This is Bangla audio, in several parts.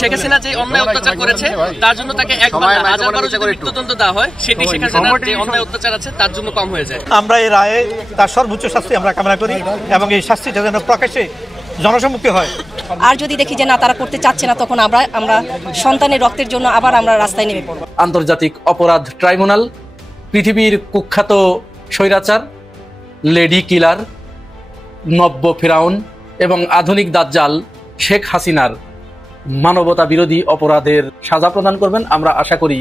শেখ হাসিনা যে অন্যায় অত্যাচার করেছে তার জন্য তাকে একবার 1000 যদি মৃত্যুদণ্ড দেওয়া হয়, সেটি শেখ হাসিনার যে অন্যায় অত্যাচার আছে তার জন্য কম হয়ে যায়। আমরা এই রায়ে তার সর্বোচ্চ শাস্তি আমরা কামনা করি এবং এই শাস্তিটা যেন প্রকাশ্যে জনসম্মুখে হয়। আর যদি দেখি যে না তারা করতে চাচ্ছে না, তখন আমরা সন্তানের রক্তের জন্য আবার আমরা রাস্তায় নেমে পড়ব। আন্তর্জাতিক অপরাধ ট্রাইব্যুনাল পৃথিবীর কুখ্যাত স্বৈরাচার, লেডি কিলার, নব্য ফিরাউন এবং আধুনিক দাজ্জাল শেখ হাসিনার মানবতা বিরোধী অপরাধের সাজা প্রদান করবেন। আমরা আশা করি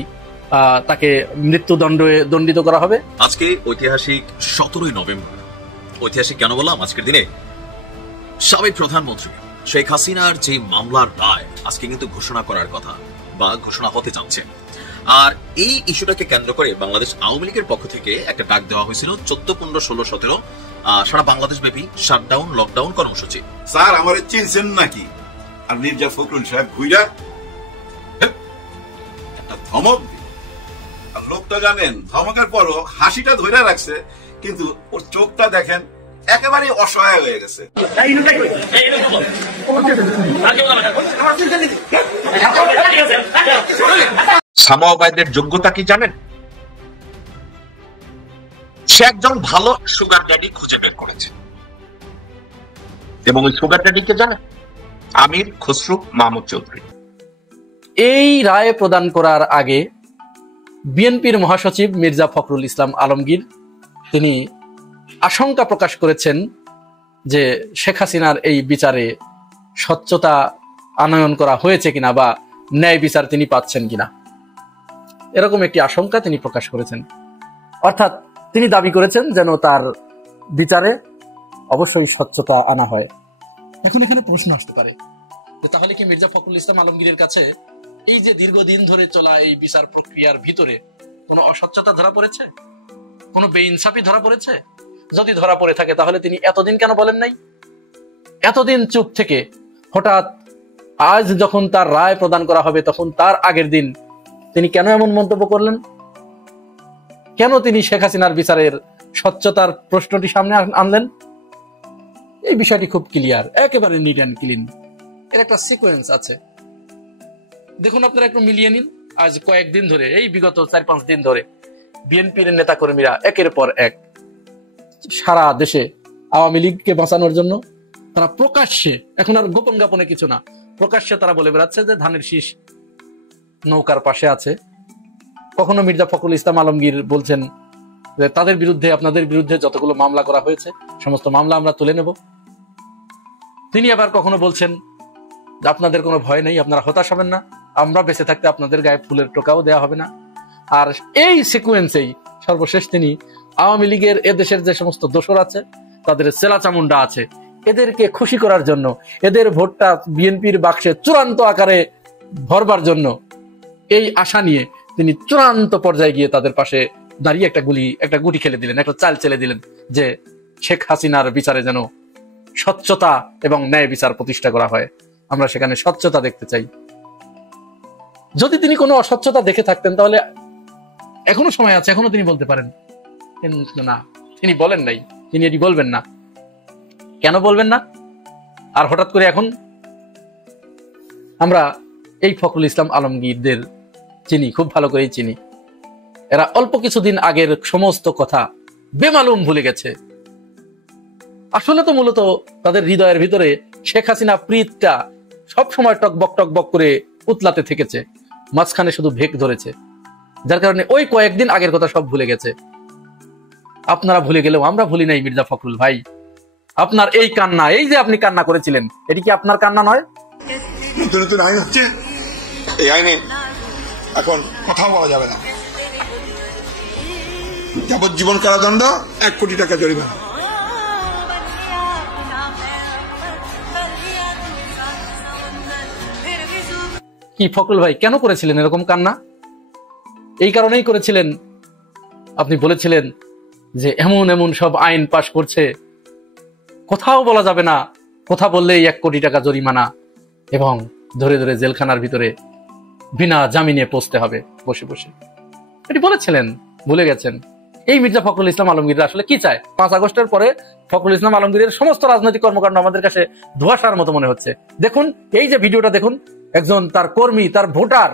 তাকে মৃত্যুদণ্ডে দণ্ডিত করা হবে। আজকে ঐতিহাসিক 17 নভেম্বর। ঐতিহাসিক কেন বললাম? আজকের দিনে সাবেক প্রধানমন্ত্রী শেখ হাসিনার যে মামলার রায় আজকে কিন্তু ঘোষণা করার কথা বা ঘোষণা হতে যাচ্ছে। আর এই ইস্যুটাকে কেন্দ্র করে বাংলাদেশ আওয়ামী লীগের পক্ষ থেকে একটা ডাক দেওয়া হয়েছিল 14, 15, 16, 17 সারা বাংলাদেশ ব্যাপী শাটডাউন, লকডাউন কর্মসূচি। স্যার আমারে চিনছেন নাকি? আর মির্জা ফখরুল সাহেব ঘুইরা একটা ধমক দিল। আর লোকটা জানেন ধমকের পরও হাসিটা ধরে রাখছে, কিন্তু ওর চোখটা দেখেন একেবারে অসহায় হয়ে গেছে। সামাওবাইদের যোগ্যতা কি জানেন? সে একজন ভালো সুগার ড্যাডি খুঁজে বের করেছে এবং ওই সুগার ড্যাডিকে জানেন? আমির খসরু মাহমুদ চৌধুরী। এই রায় প্রদান করার আগে বিএনপির মহাসচিব মির্জা ফখরুল ইসলাম আলমগীর তিনি আশঙ্কা প্রকাশ করেছেন যে শেখ হাসিনার এই বিচারে স্বচ্ছতা আনয়ন করা হয়েছে কিনা বা ন্যায় বিচার তিনি পাচ্ছেন কিনা, এরকম একটি আশঙ্কা তিনি প্রকাশ করেছেন। অর্থাৎ তিনি দাবি করেছেন যেন তার বিচারে অবশ্যই স্বচ্ছতা আনা হয়। এখন এখানে প্রশ্ন আসতে পারে যে তাহলে কি মির্জা ফখরুল ইসলাম আলমগীরের কাছে এই যে দীর্ঘদিন ধরে চলা এই বিচার প্রক্রিয়ার ভিতরে কোনো অস্বচ্ছতা ধরা পড়েছে, কোনো বেইনসাফি ধরা পড়েছে? যদি ধরা পড়ে থাকে তাহলে তিনি এতদিন কেন বলেন নাই? এতদিন চুপ থেকে হঠাৎ আজ যখন তার রায় প্রদান করা হবে তখন তার আগের দিন তিনি কেন এমন মন্তব্য করলেন? কেন তিনি শেখ হাসিনার বিচারের স্বচ্ছতার প্রশ্নটি সামনে আনলেন? এই বিষয়টি খুব ক্লিয়ার, একেবারে নিট অ্যান্ড ক্লিন। এর একটা সিকোয়েন্স আছে, দেখুন আপনারা একটু মিলিয়ে নিন। আজ কয়েকদিন ধরে, এই বিগত 4-5 দিন ধরে বিএনপির নেতা কর্মীরা একের পর এক সারা দেশে আওয়ামী লীগকে বাঁচানোর জন্য তারা প্রকাশ্যে, এখন আর গোপন গোপনে কিছু না, প্রকাশ্যে তারা বলে বেড়াচ্ছে যে ধানের শীষ নৌকার পাশে আছে। কখনো মির্জা ফখরুল ইসলাম আলমগীর বলছেন যে তাদের বিরুদ্ধে, আপনাদের বিরুদ্ধে যতগুলো মামলা করা হয়েছে সমস্ত মামলা আমরা তুলে নেব। তিনি আবার কখনো বলছেন যে আপনাদের কোনো ভয় নেই, আপনারা হতাশ হবেন না, আমরা বেঁচে থাকতে আপনাদের গায়ে ফুলের টোকাও দেওয়া হবে না। আর এই সিকুয়েন্সেই সর্বশেষ তিনি আওয়ামী লীগের এদেশের যে সমস্ত দোসর আছে, তাদের চেলা চামুন্ডা আছে, এদেরকে খুশি করার জন্য, এদের ভোটটা বিএনপির বাক্সে চূড়ান্ত আকারে ভরবার জন্য এই আশা নিয়ে তিনি চূড়ান্ত পর্যায়ে গিয়ে তাদের পাশে দাঁড়িয়ে একটা গুটি খেলে দিলেন, একটা চাল চেলে দিলেন যে শেখ হাসিনার বিচারে যেন স্বচ্ছতা এবং ন্যায় বিচার প্রতিষ্ঠা করা হয়। আমরা সেখানে স্বচ্ছতা দেখতে চাই। যদি তিনি কোনো অস্বচ্ছতা দেখে থাকতেন তাহলে এখনো সময় আছে, এখনো তিনি বলতে পারেন। কিন্তু না, তিনি বলেন নাই, তিনি এটি বলবেন না। কেন বলবেন না? আর হঠাৎ করে এখন আমরা এই ফখরুল ইসলাম আলমগীরদের চিনি, খুব ভালো করেই চিনি। এরা অল্প কিছুদিন আগের সমস্ত কথা বেমালুম ভুলে গেছে। আসলে তো মূলত তাদের হৃদয়ের ভিতরে শেখ হাসিনা প্রীতটা সবসময় টকবক করে উতলাতে থেকেছে, মাঝখানে শুধু ভেক ধরেছে, যার কারণে ওই কয়েকদিন আগের কথা সব ভুলে গেছে। আপনারা ভুলে গেলেও আমরা ভুলি নাই। মির্জা ফখরুল ভাই, আপনার এই কান্না, এই যে আপনি কান্না করেছিলেন, এটি কি আপনার কান্না নয়? নতুন নতুন আইন হচ্ছে, এই আইনে এখন কথাও বলা যাবে না, যাবজ্জীবন কারাদণ্ড, 1 কোটি টাকা জরিমানা। কি ফখরুল ভাই কেন করেছিলেন এরকম কান্না? এই কারণেই করেছিলেন, আপনি বলেছিলেন যে এমন এমন সব আইন পাশ করছে, কোথাও বলা যাবে না, কথা বললেই 1 কোটি টাকা জরিমানা এবং ধরে ধরে জেলখানার ভিতরে বিনা জামিনে পৌঁছতে হবে বসে বসে। এটি বলেছিলেন, ভুলে গেছেন। এই মির্জা ফখরুল ইসলাম আলমগীর আসলে কি চায়? 5 আগস্টের পরে ফখরুল ইসলাম আলমগীরের সমস্ত রাজনৈতিক কর্মকাণ্ড আমাদের কাছে ধোঁয়াশার মতো মনে হচ্ছে। দেখুন, এই যে ভিডিওটা দেখুন, একজন তার কর্মী, তার ভোটার,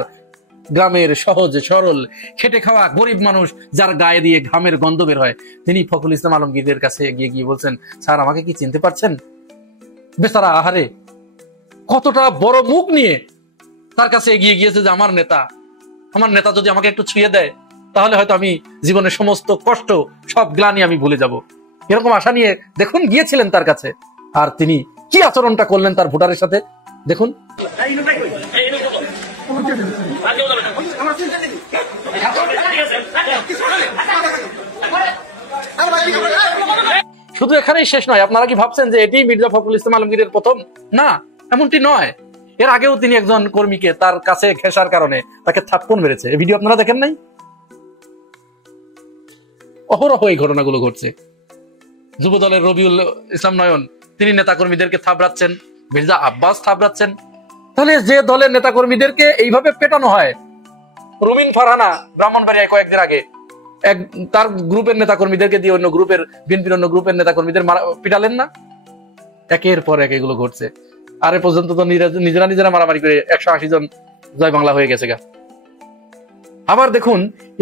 গ্রামের সহজ সরল খেটে খাওয়া গরিব মানুষ, যার গায়ে দিয়ে ঘামের গন্ধ বের হয়, তিনি ফখরুল ইসলাম আলমগীরের কাছে গিয়ে বলছেন, স্যার আমাকে কি চিনতে পারছেন? বেচারা আহারে কতটা বড় মুখ নিয়ে তার কাছে এগিয়ে গিয়েছে যে আমার নেতা যদি আমাকে একটু ছুঁয়ে দেয় তাহলে হয়তো আমি জীবনের সমস্ত কষ্ট, সব গ্লানি আমি ভুলে যাব। এরকম আশা নিয়ে দেখুন গিয়েছিলেন তার কাছে, আর তিনি কি আচরণটা করলেন তার ভোটারের সাথে দেখুন। শুধু এখানেই শেষ নয়। আপনারা কি ভাবছেন যে এটি মির্জা ফখরুল ইসলাম আলমগীরের প্রথম? না, এমনটি নয়। এর আগেও তিনি একজন কর্মীকে তার কাছে ঘেঁষার কারণে তাকে থাপ্পড় মেরেছে। এই ভিডিও আপনারা দেখেন নাই? অহরহ এই ঘটনাগুলো ঘটছে। যুব দলের রবিউল ইসলাম নয়ন, তিনি নেতাকর্মীদেরকে থাবড়াচ্ছেন, মির্জা আব্বাস থাবড়াচ্ছেন। তাহলে যে দলের নেতাকর্মীদেরকে এইভাবে পেটানো হয়, রুমিন ফারহানা ব্রাহ্মণবাড়িয়ায় কয়েকদিন আগে তার গ্রুপের নেতাকর্মীদেরকে দিয়ে অন্য গ্রুপের, বিএনপির অন্য গ্রুপের নেতাকর্মীদের পিটালেন না? একের পর এক এগুলো ঘটছে। আর এ পর্যন্ত তো নিজেরা মারামারি করে 180 জন জয় বাংলা হয়ে গেছে গা। আবার দেখুন,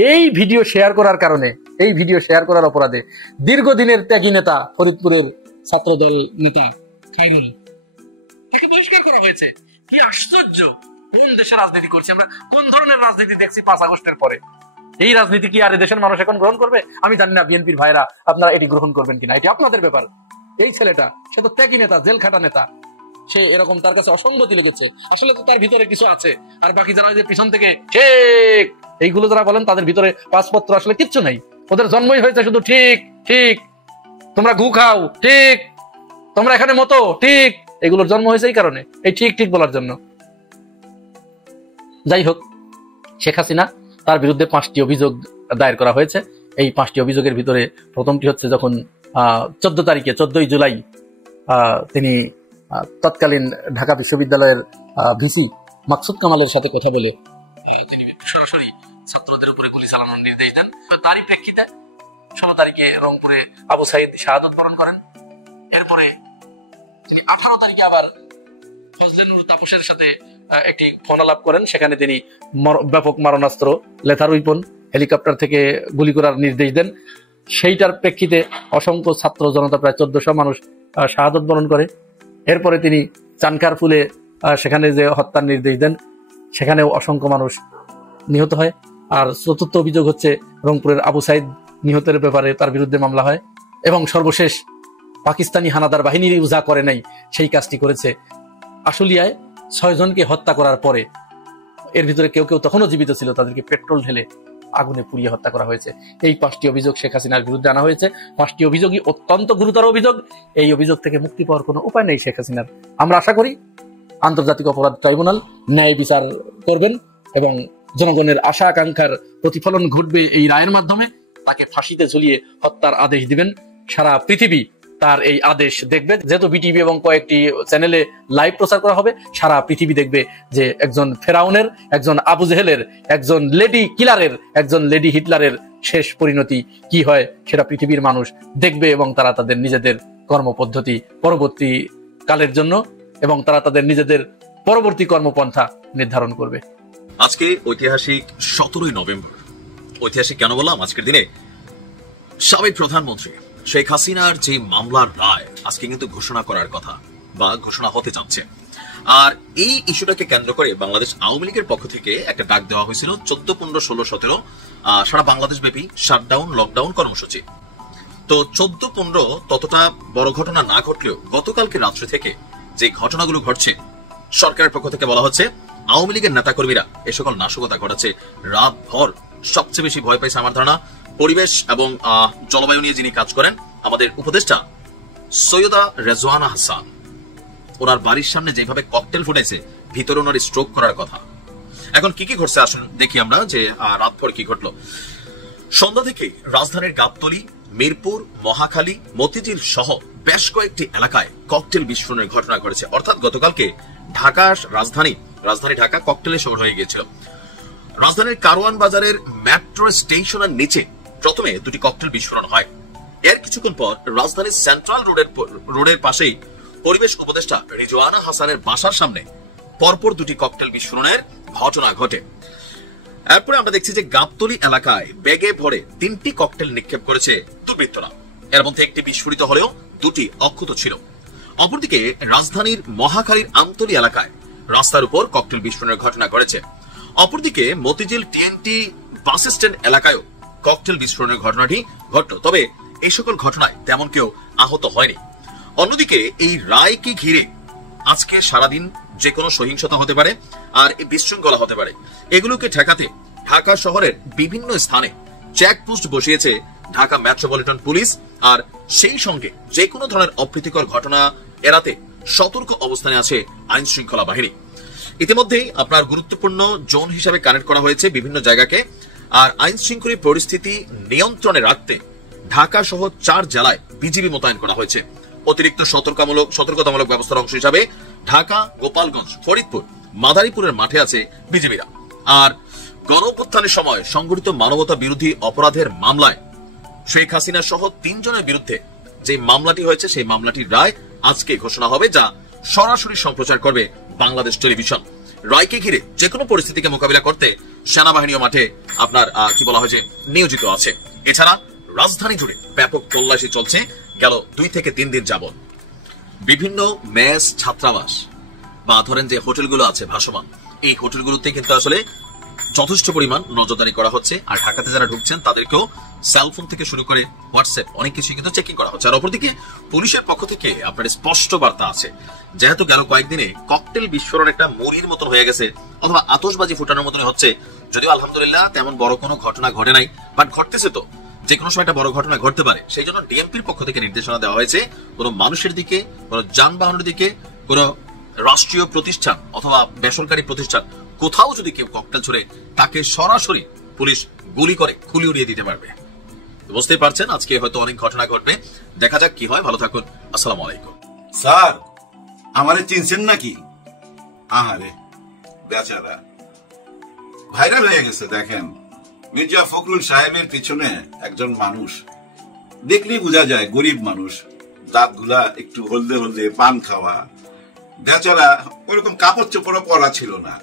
এই ভিডিও শেয়ার করার কারণে, এই ভিডিও শেয়ার করার অপরাধে দীর্ঘদিনের ত্যাগী নেতা, ফরিদপুরের ছাত্রদল নেতা খায়রুল, তাকে বহিষ্কার করা হয়েছে। কি আশ্চর্য! কোন দেশে রাজনীতি করছি আমরা? কোন ধরনের রাজনীতি দেখছি 5 আগস্টের পরে? এই রাজনীতি কি আর দেশের মানুষ এখন গ্রহণ করবে? আমি জানি না বিএনপির ভাইরা আপনারা এটি গ্রহণ করবেন কিনা, এটি আপনাদের ব্যাপার। এই ছেলেটা, সে তো ত্যাগী নেতা, জেল খাটা নেতা, সে এরকম তার কাছে অসঙ্গতি লেগেছে। আসলে তো তার ভিতরে কিছু আছে, আর বাকি যারা পিছন থেকে ঠিক এইগুলো যারা বলেন তাদের ভিতরে পাসপত্র আসলে কিচ্ছু নাই। ওদের জন্মই হয়েছে শুধু ঠিক ঠিক, তোমরা গু খাও ঠিক, তোমরা এখানে মতো ঠিক, এগুলোর জন্ম হয়েছে এই কারণে, এই ঠিক ঠিক বলার জন্য। যাই হোক, শেখ হাসিনা, তার বিরুদ্ধে 5টি অভিযোগ দায়ের করা হয়েছে। এই 5টি অভিযোগের ভিতরে প্রথমটি হচ্ছে যখন 14ই জুলাই তিনি তৎকালীন ঢাকা বিশ্ববিদ্যালয়ের ভিসি মাকসুদ কামালের সাথে কথা বলে তিনি সরাসরি ছাত্রদের উপরে গুলি চালানোর নির্দেশ দেন। তারই প্রেক্ষিতে 16 তারিখে রংপুরে আবু সাইদ শাহাদত বরণ করেন। এরপরে তিনি 18 তারিখে আবার ফজলে নুর তাপসের সাথে একটি ফোন আলাপ করেন। সেখানে তিনি ব্যাপক মারণাস্ত্র, লেথার উইপন, হেলিকপ্টার থেকে গুলি করার নির্দেশ দেন। সেইটার প্রেক্ষিতে অসংখ্য ছাত্র জনতা, প্রায় 1400 মানুষ শাহাদত বরণ করে। এরপরে তিনি চানকার ফুলে সেখানে যে হত্যার নির্দেশ দেন, সেখানেও অসংখ্য মানুষ নিহত হয়। আর চতুর্থ অভিযোগ হচ্ছে রংপুরের আবু সাইদ নিহতের ব্যাপারে তার বিরুদ্ধে মামলা হয়। এবং সর্বশেষ পাকিস্তানি হানাদার বাহিনী যা করে নাই সেই কাজটি করেছে আশুলিয়ায় 6 জনকে হত্যা করার পরে, এর ভিতরে কেউ কেউ তখনও জীবিত ছিল, তাদেরকে পেট্রোল ঢেলে আগুনে পুড়িয়ে হত্যা করা হয়েছে। এই 5টি অভিযোগ শেখ হাসিনার বিরুদ্ধে আনা হয়েছে। 5টি অভিযোগই অত্যন্ত গুরুতর অভিযোগ। এই অভিযোগ থেকে মুক্তি পাওয়ার কোনো উপায় নেই শেখ হাসিনার। আমরা আশা করি আন্তর্জাতিক অপরাধ ট্রাইব্যুনাল ন্যায় বিচার করবেন এবং জনগণের আশা আকাঙ্ক্ষার প্রতিফলন ঘটবে এই রায়ের মাধ্যমে। তাকে ফাঁসিতে ঝুলিয়ে হত্যার আদেশ দিবেন। সারা পৃথিবী তার এই আদেশ দেখবে। যেহেতু বিটিভি এবং কয়েকটি চ্যানেলে লাইভ প্রচার করা হবে, সারা পৃথিবী দেখবে যে একজন ফেরাউনের, একজন আবু জেহেলের, একজন লেডি কিলারের, একজন লেডি হিটলারের শেষ পরিণতি কি হয় সেটা পৃথিবীর মানুষ দেখবে। এবং তারা তাদের নিজেদের কর্মপদ্ধতি পরবর্তী কালের জন্য, এবং তারা তাদের নিজেদের পরবর্তী কর্মপন্থা নির্ধারণ করবে। আজকে ঐতিহাসিক 17ই নভেম্বর। ঐতিহাসিক কেন বললাম? আজকের দিনে সাবেক প্রধানমন্ত্রী শেখ হাসিনার যে মামলার রায় আজকে কিন্তু ঘোষণা করার কথা বা ঘোষণা হতে যাচ্ছে। আর এই ইস্যুটাকে কেন্দ্র করে বাংলাদেশ আওয়ামী লীগের পক্ষ থেকে একটা ডাক দেওয়া হয়েছিল 14, 15, 16, 17 সারা বাংলাদেশ ব্যাপী শাটডাউন, লকডাউন কর্মসূচি। তো 14, 15 ততটা বড় ঘটনা না ঘটলেও গতকালকে রাত্রে থেকে যে ঘটনাগুলো ঘটছে, সরকারের পক্ষ থেকে বলা হচ্ছে আওয়ামী লীগের নেতাকর্মীরা এ সকল নাশকতা ঘটাচ্ছে। রাত ভর সবচেয়ে বেশি ভয় পাইছে আমার ধারণা পরিবেশ এবং জলবায়ু নিয়ে যিনি কাজ করেন, আমাদের উপদেষ্টা সৈয়দা রেজওয়ানা হাসান। ওনার বাড়ির সামনে যেভাবে ককটেল ফুটেছে, ভিতরে ওনার স্ট্রোক করার কথা। এখন কি কি ঘটছে আসুন দেখি আমরা যে রাত ভর কি ঘটলো। সন্ধ্যা থেকে রাজধানীর গাবতলী, মিরপুর, মহাখালী, মতিঝিল সহ বেশ কয়েকটি এলাকায় ককটেল বিস্ফোরণের ঘটনা ঘটেছে। অর্থাৎ গতকালকে ঢাকা রাজধানী ঢাকা ককটেলের শহর হয়ে গিয়েছিল। রাজধানীর কারওয়ান বাজারের মেট্রো স্টেশনের নিচে প্রথমে 2টি ককটেল বিস্ফোরণ হয়। এর কিছুক্ষণ পর রাজধানীর সেন্ট্রাল রোডের পাশেই পরিবেশ উপদেষ্টা রিজওয়ানা হাসানের বাসার সামনে পরপর দুটি ককটেল বিস্ফোরণের ঘটনা ঘটে। এরপরে আমরা দেখছি যে গাবতলী এলাকায় ব্যাগে ভরে 3টি ককটেল নিক্ষেপ করেছে দুর্বৃত্তরা। এর মধ্যে একটি বিস্ফোরিত হলেও 2টি অক্ষত ছিল। অপরদিকে রাজধানীর মহাখালীর আমতলী এলাকায় রাস্তার উপর ককটেল বিস্ফোরণের ঘটনা ঘটেছে। অপরদিকে মতিঝিল টিএনটি বাস স্ট্যান্ড এলাকায়ও ককটেল বিস্ফোরণের ঘটনাটি ঘটল, তবে এই সকল ঘটনায় তেমন কেউ আহত হয়নি। অন্যদিকে এই রায়কে ঘিরে আজকে সারাদিন যে কোনো সহিংসতা হতে পারে আর বিশৃঙ্খলা হতে পারে। এগুলোকে ঠেকাতে ঢাকা শহরের বিভিন্ন স্থানে চেকপোস্ট বসিয়েছে ঢাকা মেট্রোপলিটন পুলিশ, আর সেই সঙ্গে যে কোনো ধরনের অপ্রীতিকর ঘটনা এড়াতে সতর্ক অবস্থানে আছে আইন শৃঙ্খলা বাহিনী। ইতিমধ্যেই আপনার গুরুত্বপূর্ণ জোন হিসাবে কানেক্ট করা হয়েছে বিভিন্ন জায়গাকে, আর আইন শৃঙ্খলা পরিস্থিতি নিয়ন্ত্রণে রাখতে ঢাকা সহ 4 জেলায় বিজিবি মোতায়েন করা হয়েছে। অতিরিক্ত সতর্কতামূলক ব্যবস্থার অংশ হিসাবে ঢাকা, গোপালগঞ্জ, ফরিদপুর, মাদারীপুরের মাঠে আছে বিজিবিরা। আর গণঅভ্যুত্থানের সময় সংঘটিত মানবতা বিরোধী অপরাধের মামলায় শেখ হাসিনা সহ 3 জনের বিরুদ্ধে যে মামলাটি হয়েছে সেই মামলাটির রায় আজকে ঘোষণা হবে, যা সরাসরি সম্প্রচার করবে বাংলাদেশ টেলিভিশন। রায়কে ঘিরে যে কোনো পরিস্থিতিকে মোকাবিলা করতে সেনাবাহিনীও মাঠে আপনার নিয়োজিত আছে। এছাড়া রাজধানী জুড়ে ব্যাপক তল্লাশি চলছে গেল 2 থেকে 3 দিন যাবত। বিভিন্ন মেস, ছাত্রাবাস বা ধরেন যে হোটেলগুলো আছে ভাসমান, এই হোটেলগুলোতে কিন্তু আসলে যথেষ্ট পরিমাণ নজরদারি করা হচ্ছে। আর ঢাকাতে যারা ঢুকছেন তাদেরকেও সেলফোন থেকে শুরু করে হোয়াটসঅ্যাপ অনেক কিছু কিন্তু চেকিং করা হচ্ছে। আর অপরদিকে পুলিশের পক্ষ থেকে আপনার স্পষ্ট বার্তা আছে, যেহেতু গেল কয়েকদিনে ককটেল বিস্ফোরণ একটা মুড়ির মতন হয়ে গেছে অথবা আতশবাজি ফুটানোর মতন হচ্ছে, যদিও আলহামদুলিল্লাহ তেমন বড় কোনো ঘটনা ঘটে নাই, বাট ঘটতেছে তো, যে কোনো সময় একটা বড় ঘটনা ঘটতে পারে। সেই জন্য ডিএমপির পক্ষ থেকে নির্দেশনা দেওয়া হয়েছে কোনো মানুষের দিকে, কোনো যানবাহনের দিকে, কোনো রাষ্ট্রীয় প্রতিষ্ঠান অথবা বেসরকারি প্রতিষ্ঠান কোথাও যদি কেউ ককটেল ছুড়ে তাকে সরাসরি পুলিশ গুলি করে খুলি উড়িয়ে দিতে পারবে। বুঝতেই পারছেন আজকে হয়তো অনেক ঘটনা ঘটবে, দেখা যাক কি হয়। ভালো থাকুন, আসসালামু আলাইকুম। স্যার আমারে চিনছেন নাকি? আহারে বেচারা ভাইরাল হয়ে গেছে। দেখেন মির্জা ফখরুল সাহেবের পিছনে একজন মানুষ, দেখলেই বোঝা যায় গরিব মানুষ, দাঁতগুলা একটু হলদে হলদে, পান খাওয়া বেচারা, ওরকম কাপড় চোপড়ও পরা ছিল না,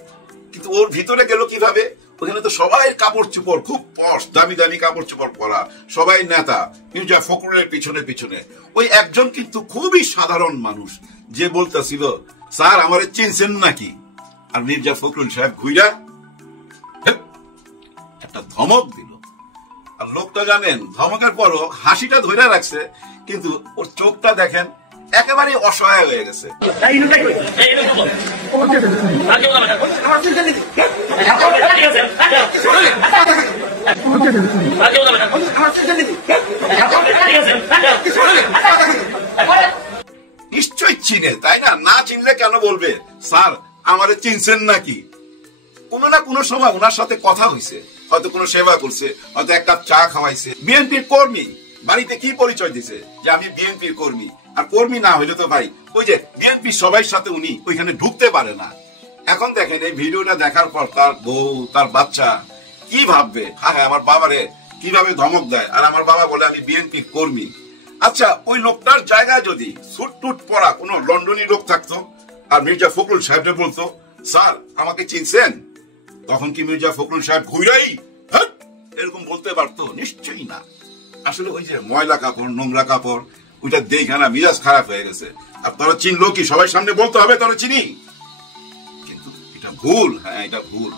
কিন্তু ওর ভিতরে গেল কিভাবে? ওখানে তো সবাই কাপড় চোপড় খুব পশ, দামি দামি কাপড় চোপড় পরা, সবাই নেতা। মির্জা ফখরুলের পিছনে পিছনে ওই একজন কিন্তু খুবই সাধারণ মানুষ, যে বলতেছিল স্যার আমারে চিনছেন নাকি? আর মির্জা ফখরুল সাহেব ঘুইরা একটা ধমক দিল। আর লোকটা জানেন ধমকের পরও হাসিটা ধরে রাখছে, কিন্তু ওর চোখটা দেখেন একেবারে অসহায় হয়ে গেছে। নিশ্চয় চিনে, তাই না? না চিনলে কেন বলবে স্যার আমারে চিনছেন নাকি? কোনো না কোনো সময় ওনার সাথে কথা হয়েছে, হয়তো কোনো সেবা করছে, হয়তো এক কাপ চা খাওয়াইছে। বিএনপির কর্মী, বাড়িতে কি পরিচয় দিছে যে আমি বিএনপির কর্মী। আর কর্মী না হইলে তো ভাই ওই যে বিএনপি সবাই সাথে উনি ওইখানে ঢুকতে পারে না। এখন দেখেন এই ভিডিওটা দেখার পর তার বউ, তার বাচ্চা কি ভাববে? হ্যাঁ আমার বাবারে কিভাবে ধমক দেয়, আর আমার বাবা বলে আমি বিএনপির কর্মী। আচ্ছা ওই লোকটার জায়গায় যদি সুট টুট পরা কোনো লন্ডনী লোক থাকতো আর মির্জা ফখরুল সাহেবকে বলতো স্যার আমাকে চিনছেন, তখন কি মির্জা ফখরুল সাহেব ঘুরাই এরকম বলতে পারতো? নিশ্চয়ই না। আসলে ওই যে ময়লা কাপড়, নোংরা কাপড়, ওইটা দেখে না মিজাজ খারাপ হয়ে গেছে। আর তোরা চিনলো কি? সবাই সামনে বলতে হবে তোরা চিনি, কিন্তু এটা ভুল। হ্যাঁ এটা ভুল।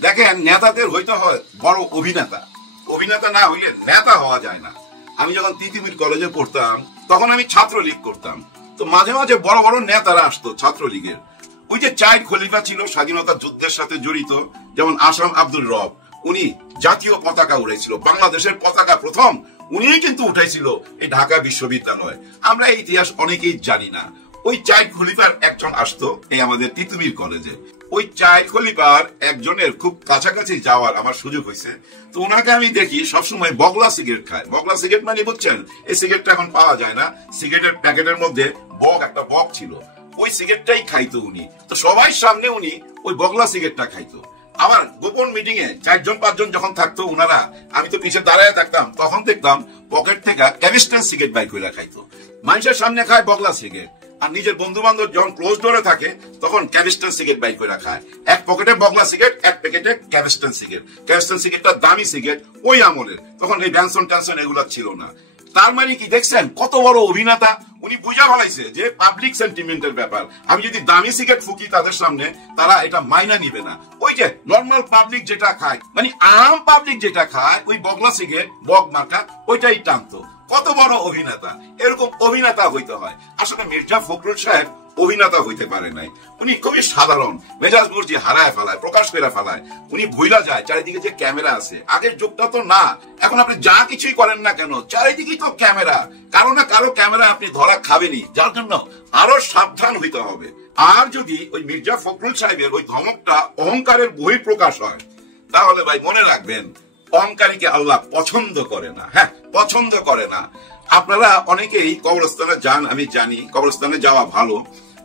দেখেন নেতাদের হইতে হয় বড় অভিনেতা, অভিনেতা না হইলে নেতা হওয়া যায় না। আমি যখন তিতুমির কলেজে পড়তাম তখন আমি ছাত্রলীগ করতাম, তো মাঝে মাঝে বড় বড় নেতারা আসতো ছাত্রলীগের। ওই যে 4 খলিফা ছিল স্বাধীনতা যুদ্ধের সাথে জড়িত, যেমন আসাম আব্দুল রব, উনি জাতীয় পতাকা উড়াইছিল, বাংলাদেশের পতাকা প্রথম উনি কিন্তু উঠাইছিল এই ঢাকা বিশ্ববিদ্যালয়। আমরা এই ইতিহাস অনেকেই জানি না। ওই 4 খলিফার একজন আসতো এই আমাদের তিতুমির কলেজে। ওই 4 খলিফার একজনের খুব কাছাকাছি যাওয়ার আমার সুযোগ হয়েছে। তো ওনাকে আমি দেখি সবসময় বগলা সিগারেট খায়। বগলা সিগারেট মানে বুঝছেন, এই সিগারেটটা এখন পাওয়া যায় না। সিগারেটের প্যাকেটের মধ্যে একটা বক ছিল, ওই সিগারেটটাই খাইতো উনি। তো সবাই সামনে উনি ওই বগলা সিগারেটটা খাইতো। আমার গোপন মিটিং এ 4-5 জন যখন থাকতো উনারা, আমি তো পিছিয়ে দাঁড়ায় থাকতাম, তখন দেখতাম পকেট থেকে ক্যাভিস্টেল সিগারেট বাই করে খাইতো। মানুষের সামনে খায় বগলা সিগারেট, আর নিজের বন্ধু বান্ধব যখন ক্লোজ ডোরে থাকে তখন ক্যাভিস্টন সিগারেট বাইর করে খায়। এক পকেটে বগলা সিগারেট, এক প্যাকেটে ক্যাভিস্টন সিগারেট। ক্যাভিস্টন সিগারেটটা দামি সিগারেট ওই আমলের, তখন এই ব্যানসন ট্যানসন এগুলো ছিল না। তার মানে কি দেখছেন কত বড় অভিনেতা, উনি বুঝা ফেলাইছে যে পাবলিক সেন্টিমেন্টের ব্যাপার। আমি যদি দামি সিগারেট ফুকি তাদের সামনে, তারা এটা মাইনা নিবে না। ওই যে নর্মাল পাবলিক যেটা খায়, মানে আম পাবলিক যেটা খায়, ওই বগলা সিগারেট বগ মার্কা ওইটাই টানতো। কত বড় অভিনেতা, এরকম অভিনেতা হইতে হয়। আসলে মির্জা ফখরুল সাহেব অভিনেতা হইতে পারে নাই, উনি খুবই সাধারণ, মেজাজ মর্জি হারায় ফেলায়, প্রকাশ করে ফেলায়। উনি ভুলা যায় চারিদিকে যে ক্যামেরা আছে। আগের যুগটা তো না, এখন আপনি যা কিছুই করেন না কেন চারিদিকেই তো ক্যামেরা, কারো না কারো ক্যামেরা আপনি ধরা খাবেনই, যার জন্য আরো সাবধান হইতে হবে। আর যদি ওই মির্জা ফখরুল সাহেবের ওই ধমকটা অহংকারের বহিঃপ্রকাশ হয়, তাহলে ভাই মনে রাখবেন অহংকারীকে আল্লাহ পছন্দ করে না। হ্যাঁ, পছন্দ করে না। আপনারা অনেকেই কবরস্থানে যান, আমি জানি কবরস্থানে যাওয়া ভালো,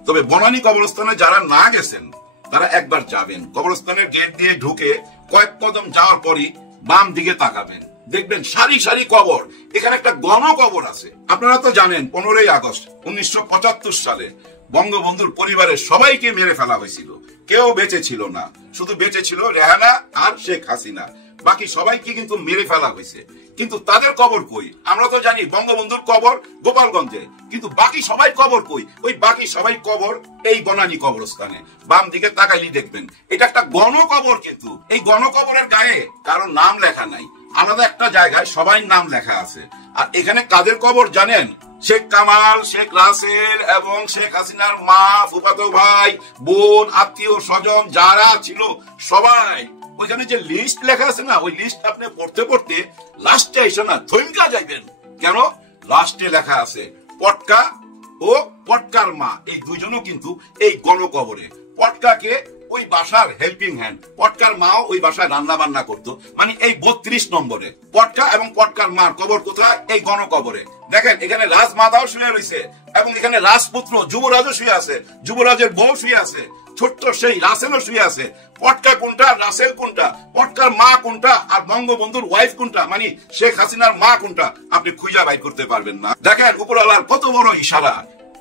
তবে বনানী কবরস্থানে যারা না গেছেন তারা একবার যাবেন। কবরস্থানের গেট দিয়ে ঢুকে কয়েক কদম যাওয়ার পরই বাম দিকে তাকাবেন, দেখবেন সারি সারি কবর। এখানে একটা গণকবর আছে। আপনারা তো জানেন 15ই আগস্ট 1975 সালে বঙ্গবন্ধুর পরিবারের সবাইকে মেরে ফেলা হয়েছিল, কেউ বেঁচে ছিল না, শুধু বেঁচে ছিল রেহানা আর শেখ হাসিনা, বাকি সবাইকে কিন্তু মেরে ফেলা হয়েছে। কিন্তু তাদের কবর কই? আমরা তো জানি বঙ্গবন্ধুর কবর গোপালগঞ্জে, কিন্তু বাকি সবাই কবর কই? ওই বাকি সবাই কবর এই বনানী কবরস্থানে। বাম দিকে তাকাইলি দেখবেন এটা একটা গণকবর, কিন্তু এই গণকবরের গায়ে কারো নাম লেখা নাই, আলাদা একটা জায়গায় সবাই নাম লেখা আছে। আর এখানে কাদের কবর জানেন? শেখ কামাল, শেখ রাসেল এবং শেখ হাসিনার মা, ফুফাতো ভাই, বোন, আত্মীয় স্বজন যারা ছিল সবাই। ওইখানে যে লিস্ট লেখা আছে না, ওই লিস্ট আপনি পড়তে পড়তে লাস্টে এসে না থমকা যাইবেন। কেন? লাস্টে লেখা আছে পটকা ও পটকার মা, এই দুইজনও কিন্তু এই গণকবরে। পটকাকে ওই বাসার হেল্পিং হ্যান্ড, পটকার মাও ওই বাসায় রান্না বান্না করতো। মানে এই 32 নম্বরে পটকা এবং পটকার মার কবর কোথায়? এই গণকবরে। দেখেন এখানে রাজমাতাও শুয়ে রয়েছে এবং এখানে রাজপুত্র যুবরাজও শুয়ে আছে, যুবরাজের বউ শুয়ে আছে, ছোট্ট সেই রাসেলও শুয়ে আছে। পটকা কোনটা, রাসেল কোনটা, পটকার মা কোনটা, আর বঙ্গবন্ধুর ওয়াইফ কোনটা, মানে শেখ হাসিনার মা কোনটা, আপনি খুঁজা বাইর করতে পারবেন না। দেখেন উপরওয়ালার কত বড় ইশারা,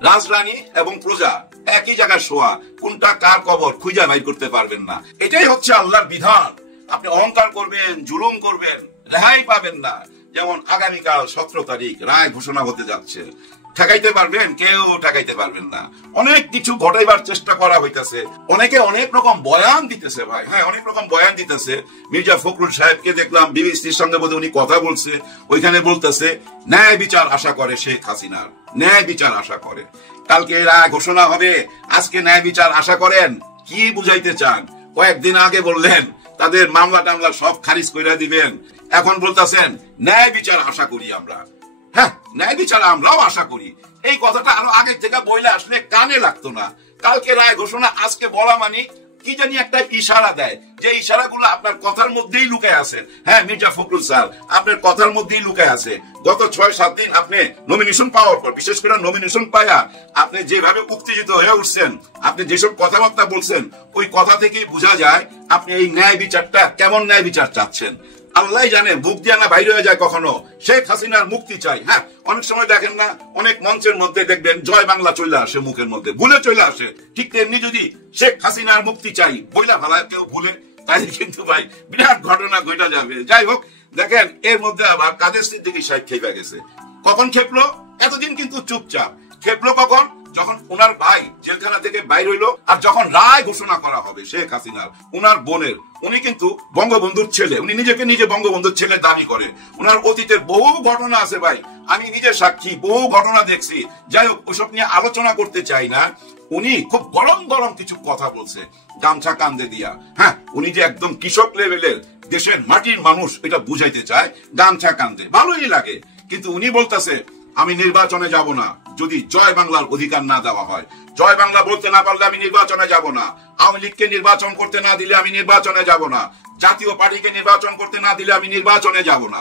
রাজরানী এবং প্রজা একই জায়গায় শোয়া, কোনটা কার কবর খুঁজা বাইর করতে পারবেন না। এটাই হচ্ছে আল্লাহর বিধান। আপনি অহংকার করবেন, জুলুম করবেন, রেহাই পাবেন না। যেমন আগামীকাল 17 তারিখ রায় ঘোষণা হতে যাচ্ছে, ঠেকাইতে পারবেন? কেউ ঠেকাইতে পারবেন না। অনেক কিছু ঘটাইবার চেষ্টা করা হইতেছে, অনেকে অনেক রকম বয়ান দিতেছে ভাই। হ্যাঁ, অনেক রকম বয়ান দিতেছে। মির্জা ফখরুল সাহেবকে দেখলাম বিবিসির সঙ্গে বোধ উনি কথা বলছে, ওইখানে বলতেছে ন্যায় বিচার আশা করে শেখ হাসিনার, ন্যায় বিচার আশা করে। কালকে রায় ঘোষণা হবে, আজকে ন্যায় বিচার আশা করেন। কি বুঝাইতে চান? কয়েকদিন আগে বললেন তাদের মামলা টামলা সব খারিজ করে দিবেন, এখন বলতেছেন ন্যায় বিচার আশা করি আমরা। হ্যাঁ, ন্যায় বিচার আমরাও আশা করি। এই কথাটা আরো আগের থেকে বইলে আসলে কানে লাগতো না। কালকে রায় ঘোষণা আজকে বলা মানে কি জানি একটা ইশারা দেয়, যে ইশারাগুলো আপনার কথার মধ্যেই লুকায় আছে। হ্যাঁ মির্জা ফখরুল স্যার, আপনার কথার মধ্যেই লুকায় আছে। গত 6-7 দিন আপনি নমিনেশন পাওয়ার পর, বিশেষ করে নমিনেশন পায়া আপনি যেভাবে উত্তেজিত হয়ে উঠছেন, আপনি যেসব কথাবার্তা বলছেন, ওই কথা থেকেই বোঝা যায় আপনি এই ন্যায় বিচারটা কেমন ন্যায় বিচার চাচ্ছেন। আল্লাহ জানে, মুখ দিয়ে না বাইরে হয়ে যায় কখনো শেখ হাসিনার মুক্তি চাই। হ্যাঁ, অনেক সময় দেখেন না অনেক মঞ্চের মধ্যে দেখবেন জয় বাংলা চলে আসে, মুখের মধ্যে ভুলে চলে আসে। ঠিক তেমনি যদি শেখ হাসিনার মুক্তি চাই বইলা ভালায় কেউ ভুলে, তাই কিন্তু ভাই বিরাট ঘটনা ঘটা যাবে। যাই হোক, দেখেন এর মধ্যে আবার কাদের সিদ্দিকী সাহেব খেপে গেছে। কখন খেপলো? এতদিন কিন্তু চুপচাপ। খেপলো কখন? যখন ওনার ভাই জেলখানা থেকে বাইর হইলো, আর যখন রায় ঘোষণা করা হবে শেখ হাসিনার, ওনার বোনের, উনি কিন্তু বঙ্গবন্ধুর ছেলে, উনি নিজেকে নিজে বঙ্গবন্ধুর ছেলে দাবি করে। ওনার অতীতের বহু ঘটনা আছে ভাই, আমি নিজে সাক্ষী, বহু ঘটনা দেখছি। যাই হোক, ওসব নিয়ে আলোচনা করতে চাই না। উনি খুব গরম গরম কিছু কথা বলছে গামছা কান্দে দিয়া। হ্যাঁ, উনি যে একদম কৃষক লেভেলের দেশের মাটির মানুষ এটা বুঝাইতে চায় গামছা কান্দে, ভালোই লাগে। কিন্তু উনি বলতেছে আমি নির্বাচনে যাব না যদি জয় বাংলার অধিকার না দেওয়া হয়। জয় বাংলা বলতে না পারলে আমি নির্বাচনে যাব না। আওয়ামী লীগকে নির্বাচন করতে না দিলে আমি নির্বাচনে যাব না। জাতীয় পার্টিকে নির্বাচন করতে না দিলে আমি নির্বাচনে যাব না।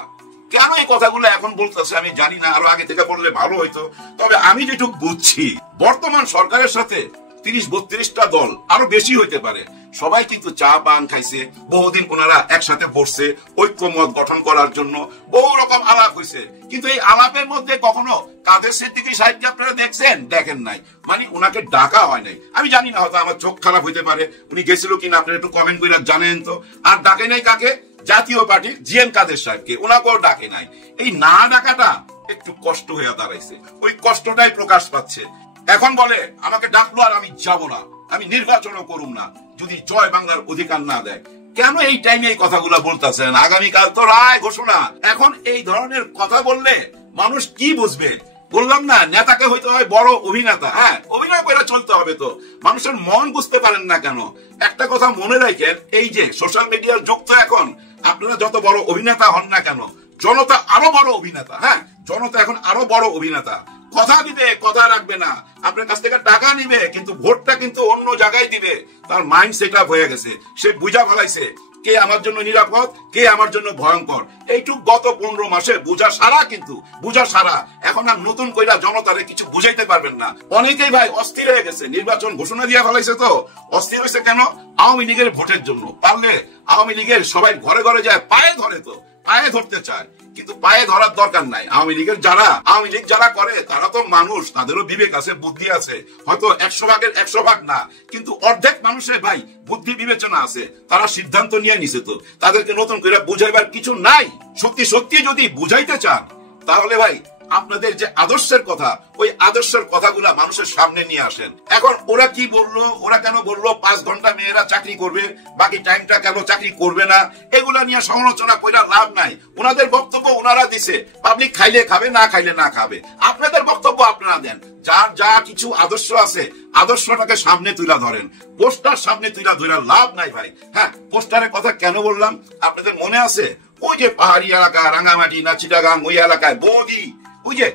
কেন এই কথাগুলো এখন বলতেছে আমি জানি না, আরো আগে থেকে বললে ভালো হইতো। তবে আমি যেটুকু বুঝছি, বর্তমান সরকারের সাথে 30-32টা দল, আরো বেশি হইতে পারে। সবাই কিন্তু চা পান খাইছে, বহুদিন ওনারা একসাথে বসছে ঐক্যমত গঠন করার জন্য, বহু রকম আলাপ হয়েছে। কিন্তু এই আলাপের মধ্যে কখনো কাদের সিদ্দিকী সাহেবকে আপনারা দেখছেন? দেখেন নাই। মানে ওনাকে ডাকা হয় নাই। আমি জানি না, হয়তো আমার চোখ খারাপ হইতে পারে, উনি গেছিল কিনা আপনারা একটু কমেন্ট করে জানেন তো। আর ডাকে নাই কাকে? জাতীয় পার্টির জিএম কাদের সাহেবকে, ওনাকেও ডাকে নাই। এই না ডাকাটা একটু কষ্ট হয়ে দাঁড়াইছে, ওই কষ্টটাই প্রকাশ পাচ্ছে। এখন বলে আমাকে ডাকলো আর আমি যাব না, আমি নির্বাচনও করুম না যদি জয় বাংলার অধিকার না দেয়। কেন এই টাইমে এই কথাগুলো বলতেছেন? আগামীকাল তো রায় ঘোষণা। এখন এই ধরনের কথা বললে মানুষ কি বুঝবে? বললাম না, নেতাকে হইতে হয় বড় অভিনেতা। হ্যাঁ, অভিনয় করে চলতে হবে তো। মানুষের মন বুঝতে পারেন না কেন? একটা কথা মনে রাখেন, এই যে সোশ্যাল মিডিয়ার যুগ তো এখন, আপনারা যত বড় অভিনেতা হন না কেন, জনতা আরো বড় অভিনেতা। হ্যাঁ, জনতা এখন আরো বড় অভিনেতা। কথা দিবে, কথা রাখবে না, আপনার কাছ থেকে টাকা নিবে, কিন্তু ভোটটা কিন্তু অন্য জায়গায় দিবে। তার মাইন্ড সেট আপ হয়ে গেছে, সে বুঝা ফেলাইছে কে আমার জন্য নিরাপদ, কে আমার জন্য ভয়ঙ্কর। এইটুক গত 15 মাসে বুঝা সারা, কিন্তু বুঝা সারা। এখন আর নতুন কইরা জনতারে কিছু বুঝাইতে পারবেন না। অনেকেই ভাই অস্থির হয়ে গেছে, নির্বাচন ঘোষণা দিয়ে ফেলাইছে তো অস্থির হয়েছে। কেন? আওয়ামী লীগের ভোটের জন্য। পারলে আওয়ামী লীগের সবাই ঘরে ঘরে যায়, পায়ে ধরে, তো পায়ে ধরতে চায়, কিন্তু পায়ে ধরার দরকার নাই। আওয়ামী লীগের আওয়ামী লীগ যারা করে তারা তো মানুষ, তাদেরও বিবেক আছে, বুদ্ধি আছে। হয়তো 100 ভাগের 100 ভাগ না, কিন্তু অর্ধেক মানুষের ভাই বুদ্ধি বিবেচনা আছে, তারা সিদ্ধান্ত নিয়ে নিছে। তো তাদেরকে নতুন করে বুঝাইবার কিছু নাই। সত্যি সত্যি যদি বুঝাইতে চান, তাহলে ভাই আপনাদের যে আদর্শের কথা, ওই আদর্শের কথাগুলা মানুষের সামনে নিয়ে আসেন। এখন ওরা কি বললো, ওরা কেন বললো 5 ঘন্টা মেয়েরা চাকরি করবে, বাকি টাইমটা কেন চাকরি করবে না, এগুলা নিয়ে সমালোচনা কইরা লাভ নাই। ওনাদের বক্তব্য ওনারা দিছে, পাবলিক খাইলে খাবে, না খাইলে না খাবে। আপনাদের বক্তব্য আপনারা দেন। যার যা কিছু আদর্শ আছে, আদর্শটাকে সামনে তুলে ধরেন। পোস্টার সামনে তুলে ধরে লাভ নাই ভাই। হ্যাঁ, পোস্টারের কথা কেন বললাম আপনাদের মনে আছে? ওই যে পাহাড়ি এলাকা, রাঙ্গামাটি না চিটাগাং, ওই এলাকায় বৌদি, ওই যে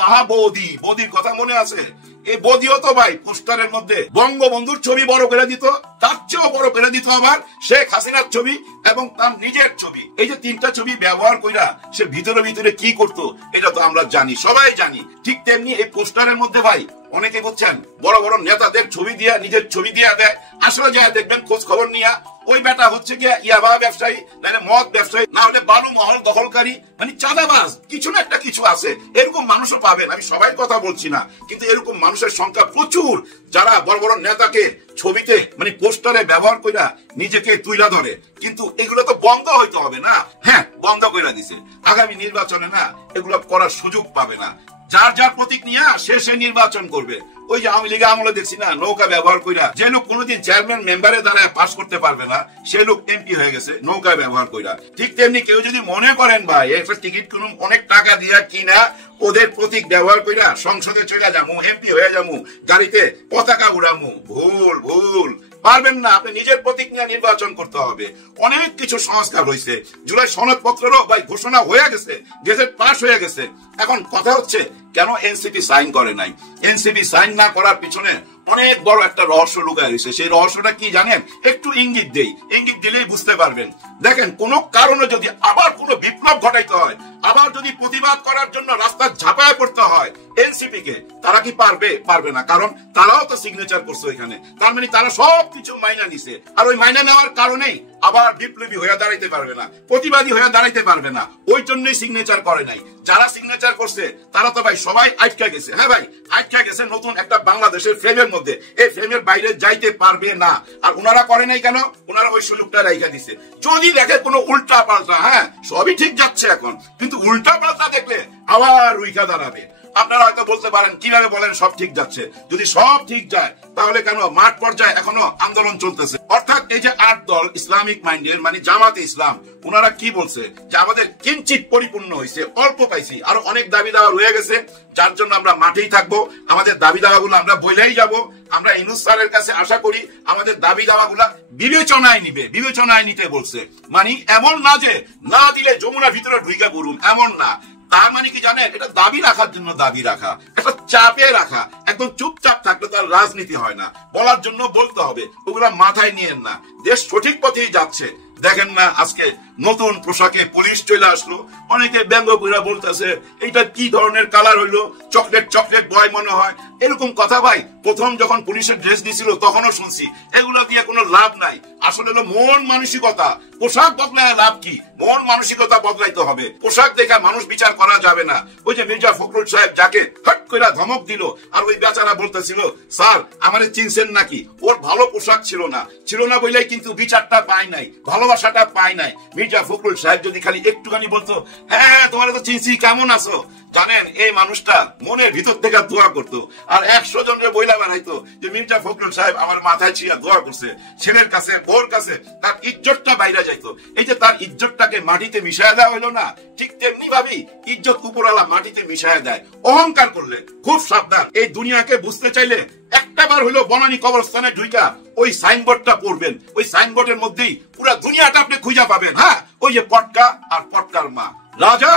বাহা বৌদির কথা মনে আছে? এই বৌদিও তো ভাই পোস্টারের মধ্যে বঙ্গবন্ধুর ছবি বড় করে দিত, তার চেয়েও বড় করে দিত আবার শেখ হাসিনার ছবি এবং তার নিজের ছবি। এই যে 3টা ছবি ব্যবহার কইরা সে ভিতরে ভিতরে কি করতো, এটা তো আমরা জানি, সবাই জানি। ঠিক তেমনি এই পোস্টারের মধ্যে ভাই অনেকে বলছেন বড় বড় নেতাদের ছবি দিয়া, নিজের ছবি দিয়া দেয়। আসলে যা দেখবেন খোঁজ খবর নিয়া, ওই বেটা হচ্ছে গিয়ে ইয়াবা ব্যবসায়ী, নাহলে মদ ব্যবসায়ী, না হলে বালু মহল দখলকারী, মানে চাঁদাবাজ, কিছু না একটা কিছু আছে। এরকম মানুষও পাবেন, আমি সবাই কথা বলছি না, কিন্তু এরকম মানুষের সংখ্যা প্রচুর, যারা বড় বড় নেতাকে ছবিতে মানে পোস্টারে ব্যবহার কইরা নিজেকে তুইলা ধরে। কিন্তু এগুলো তো বন্ধ হইতে হবে না? হ্যাঁ, বন্ধ কইরা দিছে। আগামী নির্বাচনে না এগুলো করার সুযোগ পাবে না। যার যার প্রতীক নিয়ে সে নির্বাচন করবে। ওই যে আওয়ামী লীগ আমলে দেখছি না, নৌকা ব্যবহার কইরা যে লোক কোনোদিন চেয়ারম্যান মেম্বারে দ্বারা পাস করতে পারবে না, সে লোক এমপি হয়ে গেছে নৌকা ব্যবহার কইরা। ঠিক তেমনি কেউ যদি মনে করেন ভাই একটা টিকিট কিনুম, অনেক টাকা দিয়া কিনা ওদের প্রতীক ব্যবহার কইরা সংসদে চলে যাবো, এমপি হয়ে যাবো, গাড়িতে পতাকা উড়ামু, ভুল ভুল। পারবেন না, আপনি নিজের প্রতীক নিয়ে নির্বাচন করতে হবে। অনেক কিছু সংস্কার হয়েছে, জুলাই সনদপত্রেরও ভাই ঘোষণা হয়ে গেছে, গেজেট পাস হয়ে গেছে। এখন কথা হচ্ছে কেন এনসিপি সাইন করে নাই? এনসিপি সাইন না করার পিছনে অনেক বড় একটা রহস্য লুকায় রয়েছে। সেই রহস্যটা কি জানেন? একটু ইঙ্গিত দেই, ইঙ্গিত দিলেই বুঝতে পারবেন। দেখেন, কোন কারণে যদি আবার কোনো বিপ্লব ঘটাইতে হয়, আবার যদি প্রতিবাদ করার জন্য রাস্তা ঝাঁপায় পড়তে হয় এনসিপি কে, তারা কি পারবে? পারবে না, কারণ তারাও তো সিগনেচার করছে ওইখানে। তার মানে তারা সবকিছু মাইনা নিছে, আর ওই মাইনা নেওয়ার কারণেই আবার বিপ্লবী হয়ে দাঁড়াইতে পারবে না, প্রতিবাদী হয়ে দাঁড়াইতে পারবে না। ওই জন্যই সিগনেচার করে নাই। যারা সিগনেচার করছে তারা তো ভাই সবাই আটকা গেছে। হ্যাঁ ভাই, আটকা গেছে নতুন একটা বাংলাদেশের ফ্রেমের মধ্যে, এই ফ্রেমের বাইরে যাইতে পারবে না। আর ওনারা করে নাই কেন? ওনারা ওই সুযোগটা রাইখা দিছে। যদি দেখে কোনো উল্টা পাল্টা, হ্যাঁ সবই ঠিক যাচ্ছে এখন, কিন্তু উল্টা পাল্টা দেখলে আবার রুইখা দাঁড়াবে। আপনারা হয়তো বলতে পারেন কিভাবে বলেন সব ঠিক যাচ্ছে? যদি সব ঠিক যায় তাহলে কেন মাঠ পর্যায়ে এখনো আন্দোলন চলতেছে? অর্থাৎ এই যে 8 দল ইসলামিক মাইন্ডের, মানে জামাতে ইসলাম, ওনারা কি বলছে যে আমাদের কিঞ্চিত পরিপূর্ণ হয়েছে, অল্প পাইছি, আরো অনেক দাবি দাওয়া রয়ে গেছে, যার জন্য আমরা মাঠেই থাকবো, আমাদের দাবি দাওয়াগুলো আমরা বইলেই যাব। আমরা ইউনূস স্যারের কাছে আশা করি আমাদের দাবি দাওয়াগুলা বিবেচনায় নিবে, বিবেচনায় নিতে বলছে। মানে এমন না যে না দিলে যমুনার ভিতরে ঢুইকা পড়ুন, এমন না। তার মানে কি জানেন? এটা দাবি রাখার জন্য দাবি রাখা, একটা চাপে রাখা। একদম চুপচাপ থাকলে তার রাজনীতি হয় না, বলার জন্য বলতে হবে। ওগুলা মাথায় নিয়েন না, দেশ সঠিক পথেই যাচ্ছে। দেখেন না, আজকে নতুন পোশাকে পুলিশ চলে আসলো, অনেকে ব্যঙ্গ করে বলতেছে এটা কি ধরনের কালার হইলো, চকলেট চকলেট বয় মনে হয়, এরকম কথা ভাই প্রথম যখন পুলিশের ড্রেস দিছিল তখনও শুনছি। এগুলো দিয়ে কোনো লাভ নাই। আসলে হলো মন মানসিকতা। পোশাক বদলায় লাভ কি? মন মানসিকতা বদলাইতে হবে। পোশাক দেখে মানুষ বিচার করা যাবে না। ওই যে মির্জা ফখরুল সাহেব যাকে হট করে ধমক দিল, আর ওই বেচারা বলতেছিল স্যার আমারে চিনছেন নাকি, ওর ভালো পোশাক ছিল না বলেই কিন্তু বিচারটা পায় নাই, ভালোবাসাটা পায় নাই। মির্জা ফখরুল সাহেব যদি খালি একটুখানি বলতো হ্যাঁ তোমার তো চিনছি, কেমন আছো, জানেন এই মানুষটা মনের ভিতর থেকে দোয়া করতো, আর 100 জনের বইলা বেড়াইতো যে মির্জা ফখরুল সাহেব আমার মাথায় ছিয়া দোয়া করছে, ছেলের কাছে বোর কাছে তার ইজ্জতটা বাইরে যাইতো। এই যে তার ইজ্জতটাকে মাটিতে মিশায় দেওয়া হইলো না, ঠিক তেমনি ভাবেই ইজ্জত উপরওয়ালা মাটিতে মিশায় দেয়। অহংকার করলে খুব সাবধান। এই দুনিয়াকে বুঝতে চাইলে একটা বার হলো বনানী কবরস্থানে ঢুইকা ওই সাইনবোর্ডটা পড়বেন। ওই সাইনবোর্ডের মধ্যেই পুরো দুনিয়াটা আপনি খুঁজে পাবেন। হ্যাঁ, ওই যে পটকা আর পটকার মা, রাজা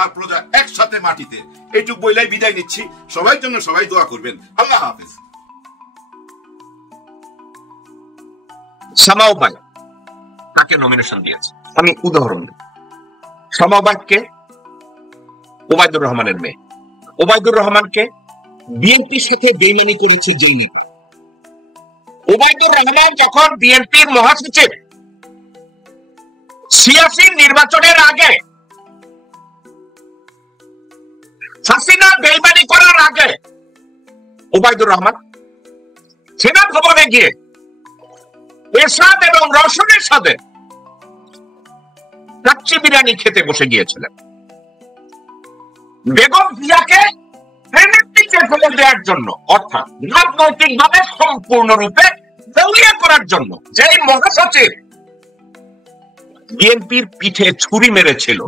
আর প্রজা একসাথে মাটিতে। এইটুক বইলাই বিদায় নিচ্ছি। সবাই জন্য সবাই দোয়া করবেন। আল্লাহ হাফেজ। সামাওবাই তাকে নমিনেশন দিয়েছে। আমি উদাহরণ দিই। সামাওবাইকে ওবায়দুর রহমানের মেয়ে। ওবায়দুর রহমানকে বিএনপির সাথে বেইমানি করেছে যে নীতি। ওবায়দুর রহমান যখন বিএনপির মহাসচিব 86 নির্বাচনের আগে, হাসিনা বেইমানি করার আগে, ওবায়দুর রহমান সেনা ভবনে গিয়ে এরশাদ এবং রওশনের সাথে কাচ্চি বিরিয়ানি খেতে বসে গিয়েছিলেন। বেগম জিয়াকে ফেলে দেওয়ার জন্য, অর্থাৎ রাজনৈতিকভাবে সম্পূর্ণরূপে দেউলিয়া করার জন্য যেই মহাসচিব বিএনপির পিঠে ছুরি মেরেছিল,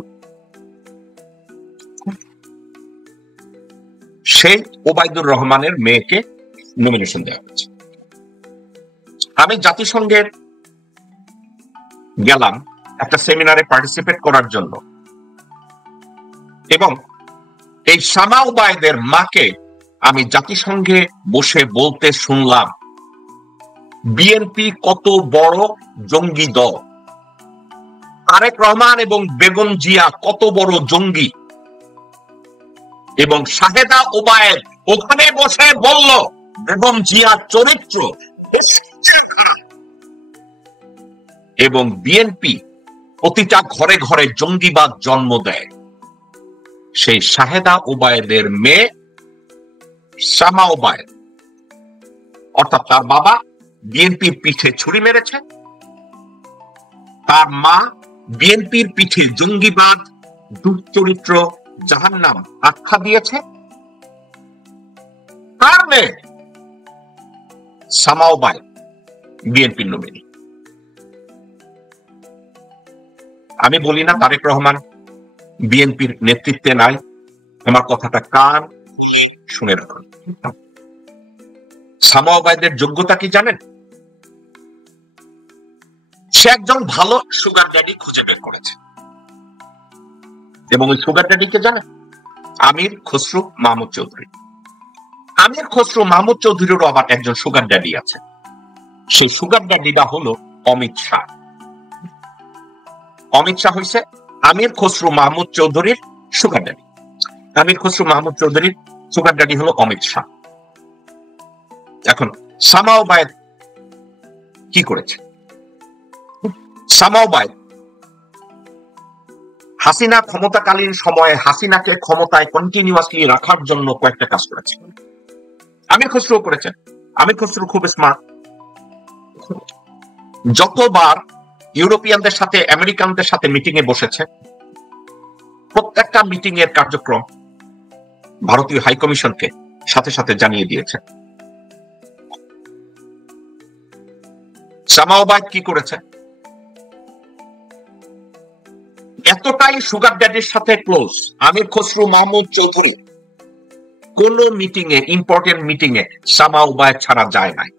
সেই ওবায়দুর রহমানের মেয়েকে নমিনেশন দেওয়া হয়েছে। আমি জাতিসংঘের গেলাম একটা সেমিনারে পার্টিসিপেট করার জন্য, এবং এই শামা ওবায়দের মাকে আমি জাতিসংঘে বসে বলতে শুনলাম বিএনপি কত বড় জঙ্গি দল, তারেক রহমান এবং বেগম জিয়া কত বড় জঙ্গি, এবং শাহেদা ওবায়েদ ওখানে বসে বলল বেগম জিয়ার চরিত্র এবং বিএনপি প্রতিটা ঘরে ঘরে জঙ্গিবাদ জন্ম দেয়। সেই শাহেদা ওবায়েদের মেয়ে শামা ওবায়েদ, অর্থাৎ তার বাবা বিএনপির পিঠে ছুরি মেরেছে, তার মা বিএনপির পিঠে জঙ্গিবাদ, দুশ্চরিত্র, জাহান্নাম আখ্যা দিয়েছে। তার মেয়ে শামা ওবায়েদ বিএনপির নমিনি। আমি বলি না তারেক রহমান বিএনপির নেতৃত্বে নাই, আমার কথাটা কান শুনে রাখুন। শামা ওবায়েদের যোগ্যতা কি জানেন? সে একজন ভালো সুগার ড্যাডি খুঁজে বের করেছে, এবং ওই সুগার ড্যাডিকে জানেন? আমির খসরু মাহমুদ চৌধুরী। আমির খসরু মাহমুদ চৌধুরীরও আবার একজন সুগার ড্যাডি আছে। সেই সুগার ড্যাডিটা হলো অমিত শাহ। অমিত শাহ হইছে আমির খসরু মাহমুদ চৌধুরীর সুগার ড্যাডি। আমির খসরু মাহমুদ চৌধুরীর সুগার ড্যাডি হলো অমিত শাহ। এখন শামা ওবায়েদ কি করেছে? শামা ওবায়েদ হাসিনা ক্ষমতাকালীন সময়ে হাসিনাকে ক্ষমতায় কন্টিনিউয়াসলি রাখার জন্য কয়েকটা কাজ করেছে। আমির খসরু করেছেন। আমির খসরু খুব স্মার্ট। যতবার ইউরোপিয়ানদের সাথে আমেরিকানদের সাথে মিটিং এ বসেছে, প্রত্যেকটা মিটিং এর কার্যক্রম ভারতীয় হাইকমিশনকে সাথে সাথে জানিয়ে দিয়েছে। শামা ওবায়েদ কি করেছে? এতটাই সুগার ড্যাডির সাথে ক্লোজ আমির খসরু মাহমুদ চৌধুরী, কোন মিটিং এ, ইম্পর্টেন্ট মিটিং এ শামা ওবায়েদ ছাড়া যায় নাই।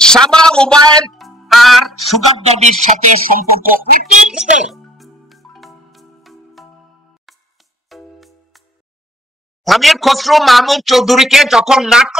শামা ওবায়েদ আর সুগার ড্যাডির সাথে সম্পর্ক আমির খসরু মাহমুদ চৌধুরীকে যখন নাটক